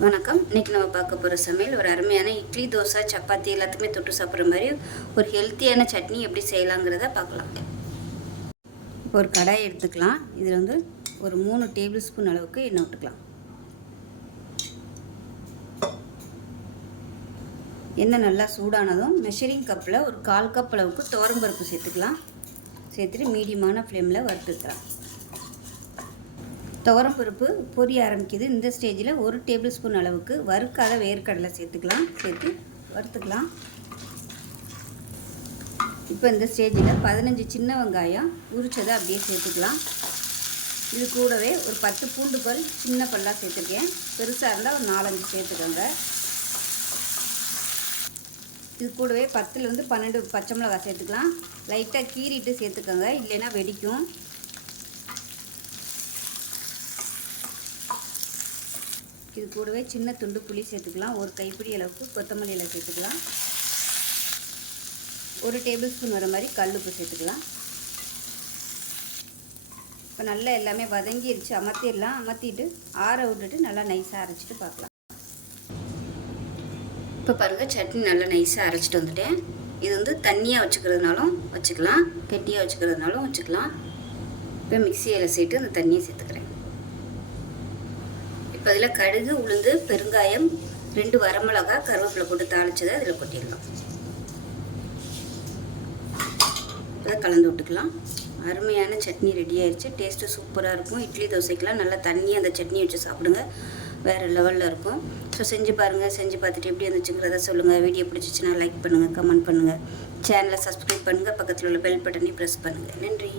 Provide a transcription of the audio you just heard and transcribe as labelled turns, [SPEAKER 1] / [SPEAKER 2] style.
[SPEAKER 1] வணக்கம். இன்றைக்கி நம்ம பார்க்க போகிற சமையல் ஒரு அருமையான இட்லி தோசை சப்பாத்தி எல்லாத்துக்குமே தொட்டு சாப்பிட்ற மாதிரி ஒரு ஹெல்த்தியான சட்னி எப்படி செய்யலாங்கிறத பார்க்கலாம். இப்போ ஒரு கடாய் எடுத்துக்கலாம். இதில் வந்து ஒரு மூணு டேபிள் ஸ்பூன் அளவுக்கு எண்ணெய் விட்டுக்கலாம் எண்ணெய் நல்லா சூடானதும் மெஷரிங் கப்பில் ஒரு கால் கப் அளவுக்கு துவரம்பருப்பு சேர்த்துக்கலாம். சேர்த்துட்டு மீடியமான ஃப்ளேமில் வறுத்துக்கலாம் துவரம் பருப்பு பொரிய ஆரம்பிக்குது. இந்த ஸ்டேஜில் ஒரு டேபிள் ஸ்பூன் அளவுக்கு வறுக்காத வேர்க்கடலை சேர்த்துக்கலாம். சேர்த்து வறுத்துக்கலாம். இப்போ இந்த ஸ்டேஜில் பதினஞ்சு சின்ன வெங்காயம் உரிச்சதை அப்படியே சேர்த்துக்கலாம். இது கூடவே ஒரு பத்து பூண்டு பல் சின்ன பல்லாக சேர்த்துருக்கேன். பெருசாக இருந்தால் ஒரு நாலஞ்சு சேர்த்துக்கோங்க. இது கூடவே பத்துலேருந்து பன்னெண்டு பச்சை மிளகாய் சேர்த்துக்கலாம். லைட்டாக கீறிட்டு சேர்த்துக்கோங்க. இல்லைன்னா வெடிக்கும். இது கூடவே சின்ன துண்டு புளி சேர்த்துக்கலாம். ஒரு கைப்பிடி அளவுக்கு கொத்தமல்லி இலை சேர்த்துக்கலாம். ஒரு டேபிள் ஸ்பூன் வர மாதிரி கல்லுப்பு சேர்த்துக்கலாம். இப்போ நல்லா எல்லாமே வதங்கிருச்சு. அமர்த்திடலாம் அமர்த்திட்டு ஆற விட்டுட்டு நல்லா நைஸாக அரைச்சிட்டு பார்க்கலாம். இப்போ பாருங்கள் சட்னி நல்லா நைஸாக அரைச்சிட்டு வந்துட்டேன். இது வந்து தண்ணியாக வச்சுக்கிறதுனாலும் வச்சுக்கலாம். கெட்டியாக வச்சுக்கிறதுனாலும் வச்சுக்கலாம். இப்போ மிக்சியில் சேர்த்து அந்த தண்ணியை சேர்த்துக்கிறேன். இப்போ அதில் கடுகு உளுந்து பெருங்காயம் ரெண்டு வரமிளகா கருவேப்பிலை போட்டு தாளிச்சதை அதில் கொட்டிடலாம். அதை கலந்து விட்டுக்கலாம். அருமையான சட்னி ரெடி ஆயிடுச்சு டேஸ்ட்டு சூப்பராக இருக்கும். இட்லி தோசைக்கெலாம் நல்லா தண்ணி அந்த சட்னி வச்சு சாப்பிடுங்க. வேறு லெவலில் இருக்கும். ஸோ செஞ்சு பாருங்கள் செஞ்சு பார்த்துட்டு எப்படி இருந்துச்சுங்கிறத சொல்லுங்கள் வீடியோ பிடிச்சிச்சுன்னா லைக் பண்ணுங்கள் கமெண்ட் பண்ணுங்கள் சேனலை சப்ஸ்கிரைப் பண்ணுங்கள் பக்கத்தில் உள்ள பெல் பட்டனையும் ப்ரெஸ் பண்ணுங்கள் நன்றி.